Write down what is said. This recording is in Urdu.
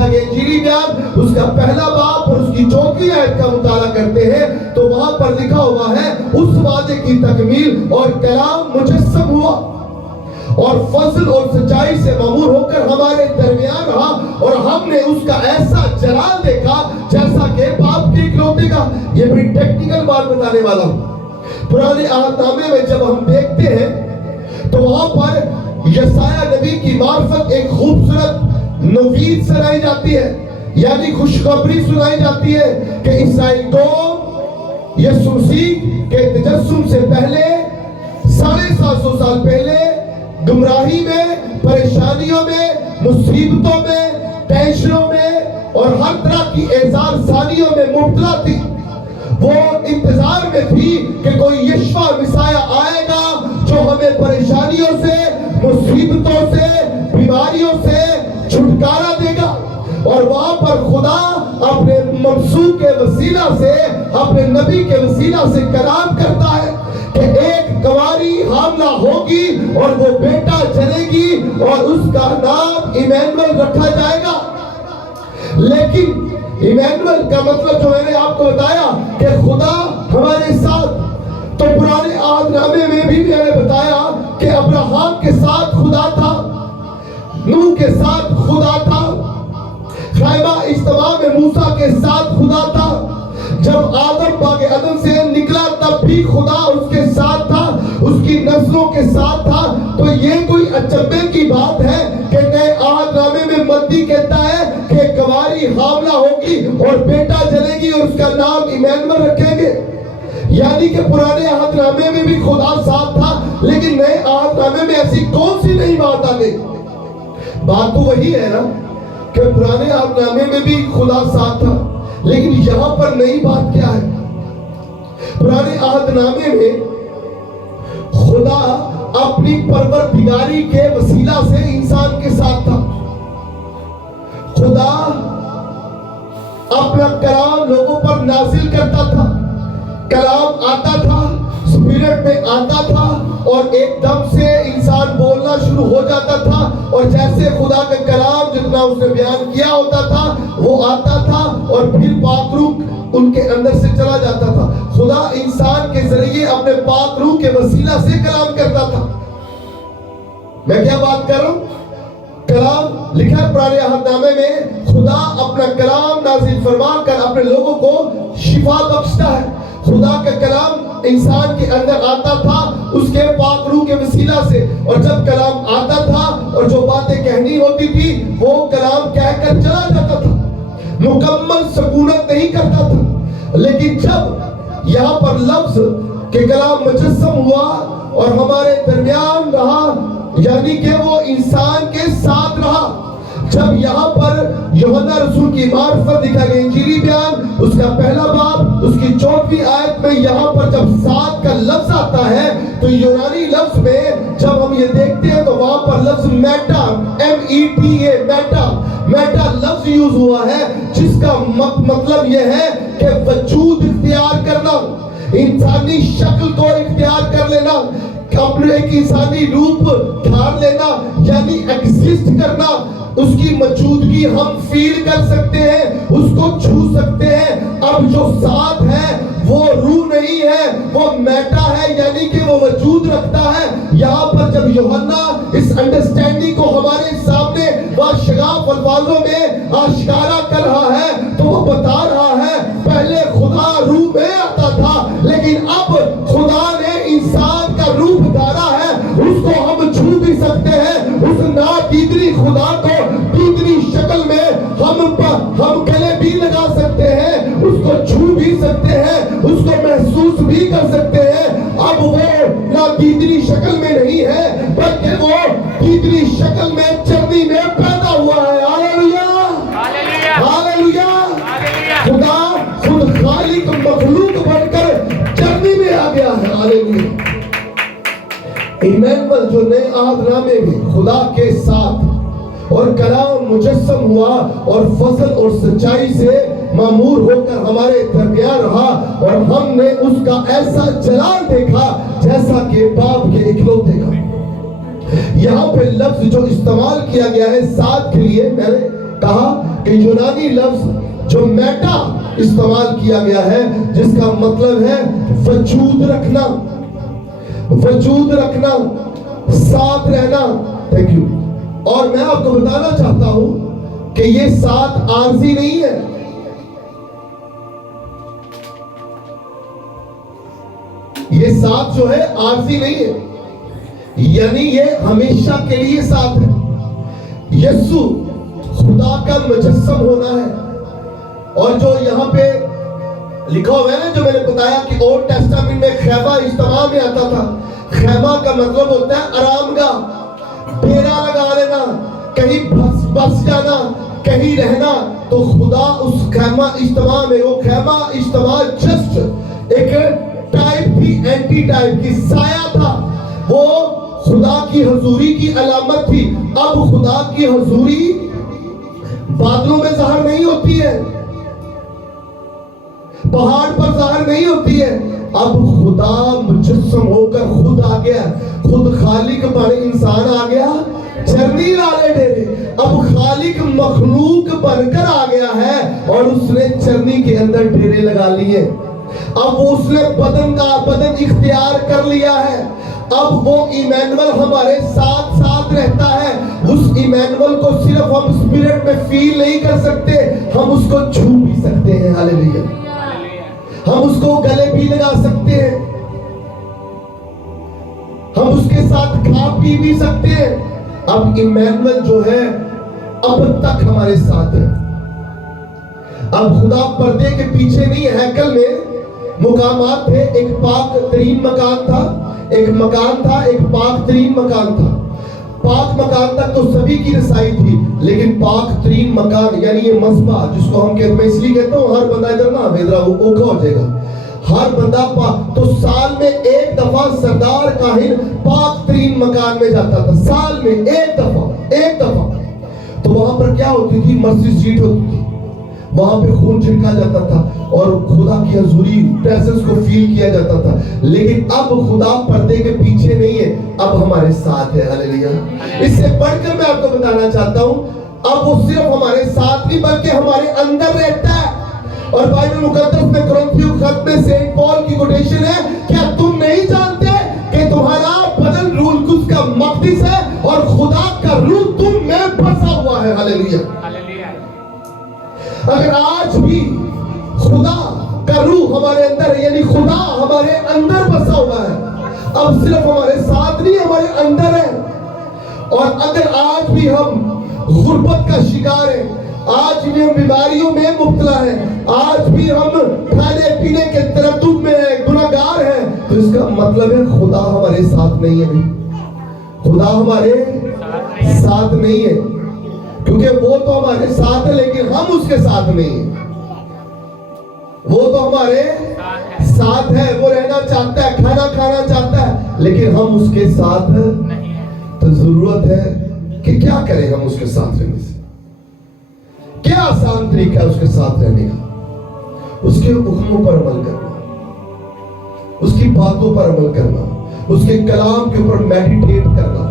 لکھا گیا انجیلی بیان اس کا پہلا باب اور اس کی 34 آیت کا مطالعہ کرتے ہیں تو وہاں پر لکھا ہوا ہے اس وعدے کی تکمیل اور کلام مجسم ہوا اور فضل اور سچائی سے معمور ہو کر ہمارے درمیان رہا اور ہم نے اس کا ایسا جلال دیکھا جیسا کہ باپ کے اکلوتے کا. یہ بڑی ٹیکنیکل بات بتانے والا ہوں. پرانے عہد نامے میں جب ہم دیکھتے ہیں تو وہاں پر یسایہ نبی کی معرفت ایک خوبصورت نوید سنائی جاتی ہے، یعنی خوشخبری سنائی جاتی ہے کہ اسرائیل قوم یسوع مسیح کے تجسم سے پہلے 750 سال پہلے گمراہی میں، پریشانیوں میں، مصیبتوں میں، ٹینشنوں میں اور ہر طرح کی اعزار ثانیوں میں مبتلا تھی. وہ انتظار میں تھی کہ کوئی یشوع مسیح آئے گا جو ہمیں پریشانیوں سے، مصیبتوں سے، بیماریوں سے چھٹکارا دے گا. اور وہاں پر خدا اپنے ممسوح کے وسیلہ سے، اپنے نبی کے وسیلہ سے کلام کرتا ہے کہ ایک کنواری حاملہ ہوگی اور وہ بیٹا جنے گی اور اس کا نام ایمینول رکھا جائے گا. لیکن ایمینول کا مطلب جو میں نے آپ کو بتایا کہ خدا ہمارے ساتھ، تو پرانے عہد نامے میں بھی میں نے بتایا کہ ابراہیم کے ساتھ خدا تھا، نوح کے ساتھ خدا تھا، خیمہ اجتماع میں موسیٰ کے ساتھ خدا تھا، جب آدم باغ عدن سے نکلا تب بھی خدا اس کے ساتھ تھا، اس کی نسلوں کے ساتھ تھا. تو یہ کوئی اچنبے کی بات ہے کہ نئے عہد نامے میں متی کہتا ہے کہ کنواری حاملہ ہوگی اور بیٹا جنے گی اور اس کا نام ایمینول رکھیں گے. یعنی کہ پرانے عہد نامے میں بھی خدا ساتھ تھا، لیکن نئے عہد نامے میں ایسی کون سی نئی بات آ گئی؟ بات تو وہی ہے نا کہ پرانے عہد نامے میں بھی خدا ساتھ تھا، لیکن یہاں پر نئی بات کیا ہے؟ پرانے عہد نامے میں خدا اپنی پروردگاری کے وسیلہ سے انسان کے ساتھ تھا. خدا اپنا کلام لوگوں پر نازل کرتا تھا، کلام آتا تھا، اسپرٹ میں آتا تھا اور ایک دم سے انسان بولنا شروع ہو جاتا تھا اور جیسے خدا کا کلام جتنا اس نے بیان کیا ہوتا تھا وہ آتا تھا اور پھر پاک روح ان کے اندر سے چلا جاتا تھا. خدا انسان کے ذریعے اپنے پاک روح کے وسیلہ سے کلام کرتا تھا. میں کیا بات کر رہا ہوں؟ کلام لکھا پرانے عہد نامے میں خدا اپنا کلام نازل فرما کر اپنے لوگوں کو شفا بخشتا ہے. خدا کا کلام انسان کے اندر آتا تھا اس کے پاک روح کے وسیلہ سے، اور جب کلام آتا تھا اور جو باتیں کہنی ہوتی تھی وہ کلام کہہ کر چلا جاتا تھا، مکمل سکونت نہیں کرتا تھا. لیکن جب یہاں پر لفظ کہ کلام مجسم ہوا اور ہمارے درمیان رہا، یعنی کہ وہ انسان کے ساتھ رہا. جب یہاں پر یوحنا رسول کی معرفت لکھا گیا انجیلی بیان اس کا پہلا باب اس کی 34 آیت میں یہاں پر جب ساتھ کا لفظ آتا ہے تو یونانی لفظ میں جب ہم یہ دیکھتے ہیں تو وہاں پر لفظ میٹا، M-E-T-A، میٹا لفظ یوز ہوا ہے جس کا مطلب یہ ہے کہ وجود اختیار کرنا، انسانی شکل کو اختیار کر لینا، اپنے ایک انسانی روپ دھار لینا، یعنی ایگزسٹ کرنا. اس کی موجودگی ہم فیل کر سکتے ہیں، اس کو چھو سکتے ہیں. اب جو ساتھ ہے وہ روح نہیں ہے، وہ میٹا ہے، یعنی کہ وہ وجود رکھتا ہے. یہاں پر جب یوحنا اس انڈرسٹینڈنگ کو ہمارے سامنے باشگاف الفاظوں میں آشکارا کر رہا ہے تو وہ بتا رہا ہے پہلے خدا روح میں آتا تھا لیکن اب خدا نے انسان کا روپ دھارا ہے. اس کو ہم چھو بھی سکتے ہیں، اس نادیدنی خدا کو دیدنی شکل میں ہم گلے بھی لگا سکتے ہیں، اس کو چھو بھی سکتے ہیں، اس کو محسوس بھی کر سکتے ہیں. اب وہ نادیدنی شکل میں نہیں ہے بلکہ وہ دیدنی شکل میں چرنی میں پیدا ہوا ہے. ہاللیلویہ ہاللیلویہ. خدا خود خالق مخلوق بن کر چرنی میں آ گیا ہے. ہاللیلویہ. ایمینول جو نئے عہد نامے میں خدا کے ساتھ اور کلام مجسم ہوا اور فضل اور سچائی سے معمور ہو کر ہمارے درمیان رہا اور ہم نے اس کا ایسا جلال دیکھا جیسا کہ باپ کے اکلوتے کا. یہاں پہ لفظ جو استعمال کیا گیا ہے ساتھ کے لیے میں نے کہا کہ یونانی لفظ جو میٹا استعمال کیا گیا ہے جس کا مطلب ہے وجود رکھنا، وجود رکھنا، ساتھ رہنا. Thank you. اور میں آپ کو بتانا چاہتا ہوں کہ یہ ساتھ عارضی نہیں ہے. یہ ساتھ جو ہے عارضی نہیں ہے، یعنی یہ ہمیشہ کے لیے ساتھ ہے. یسوع خدا کا مجسم ہونا ہے. اور جو یہاں پہ لکھا ہوا ہے نا، جو میں نے بتایا کہ اولڈ ٹیسٹامنٹ میں خیمہ اجتماع میں آتا تھا. خیمہ کا مطلب ہوتا ہے آرام گاہ، ڈیرا لگا لینا، کہیں بس جانا، کہیں رہنا. تو خدا اس خیمہ اجتماع میں، وہ خیمہ اجتماع جسٹ ایک ٹائپ تھی، اینٹی ٹائپ کی، سایہ تھا. وہ خدا کی حضوری کی علامت تھی. اب خدا کی حضوری بادلوں میں ظاہر نہیں ہوتی ہے، پہاڑ پر ظاہر نہیں ہوتی ہے. اب خدا مجسم ہو کر خود آ گیا، خود خالق بڑے انسان آ گیا، چرنی والے ڈیرے. اب خالق مخلوق بن کر آ گیا ہے اور اس نے چرنی کے اندر ڈیرے لگا لیے. اب اس نے بدن اختیار کر لیا ہے. اب وہ ایمینول ہمارے ساتھ ساتھ رہتا ہے. اس ایمینول کو صرف ہم اسپرٹ میں فیل نہیں کر سکتے، ہم اس کو چھو بھی سکتے ہیں. ہاللیلویا. ہم اس کو گلے بھی لگا سکتے ہیں، ہم اس کے ساتھ کھا پی بھی سکتے ہیں. اب ایمینول جو ہے اب تک ہمارے ساتھ ہے. اب خدا پردے کے پیچھے نہیں. ہیکل میں مقامات تھے. ایک پاک ترین مکان تھا، ایک مکان تھا، ایک پاک ترین مکان تھا. پاک مکان تک تو سبھی کی رسائی تھی، لیکن پاک ترین مکان یعنی یہ مذبح جس کو ہم کہتے ہیں، اس لیے کہتا ہوں ہر بندہ ادھر نہ ادھر اوکھا ہو جائے گا. ہر بندہ تو سال میں ایک دفعہ سردار کاہن پاک ترین مکان میں جاتا تھا. سال میں ایک دفعہ. تو وہاں پر کیا ہوتی تھی؟ مرسی سیٹ ہوتی تھی. وہاں پہ خون چھڑکا جاتا تھا اور خدا کی حضوری پریزنس کو فیل کیا جاتا تھا. لیکن اب خدا پردے کے پیچھے نہیں ہے، اب ہمارے ساتھ ہے. ہاللیلویا. اس سے بڑھ کر میں آپ کو بتانا چاہتا ہوں، اب وہ صرف ہمارے ساتھ نہیں بلکہ ہمارے اندر رہتا ہے. اور بائبل مقدس میں کرنتھیوں خط میں سینٹ پال کی کوٹیشن ہے، کیا تم نہیں جانتے کہ تمہارا بدن روح القدس کا مقدس ہے اور خدا کا روح تم میں بسا ہوا ہے. ہاللیلویا. اگر آج بھی خدا کا روح ہمارے اندر ہے، یعنی خدا ہمارے اندر بسا ہوا ہے، اب صرف ہمارے ساتھ نہیں ہمارے اندر ہے. اور اگر آج بھی ہم غربت کا شکار ہیں، آج بھی ہم بیماریوں میں مبتلا ہیں، آج بھی ہم کھانے پینے کے تردد میں ہیں، گناہگار ہیں، تو اس کا مطلب ہے خدا ہمارے ساتھ نہیں ہے. خدا ہمارے ساتھ نہیں ہے، کیونکہ وہ تو ہمارے ساتھ ہے لیکن ہم اس کے ساتھ نہیں ہیں. وہ تو ہمارے ساتھ ہے، وہ رہنا چاہتا ہے، کھانا کھانا چاہتا ہے، لیکن ہم اس کے ساتھ نہیں ہیں. تو ضرورت ہے کہ کیا کریں ہم اس کے ساتھ رہنے سے. کیا آسان طریقہ ہے اس کے ساتھ رہنے کا؟ اس کے حکموں پر عمل کرنا، اس کی باتوں پر عمل کرنا، اس کے کلام کے اوپر میڈیٹیٹ کرنا.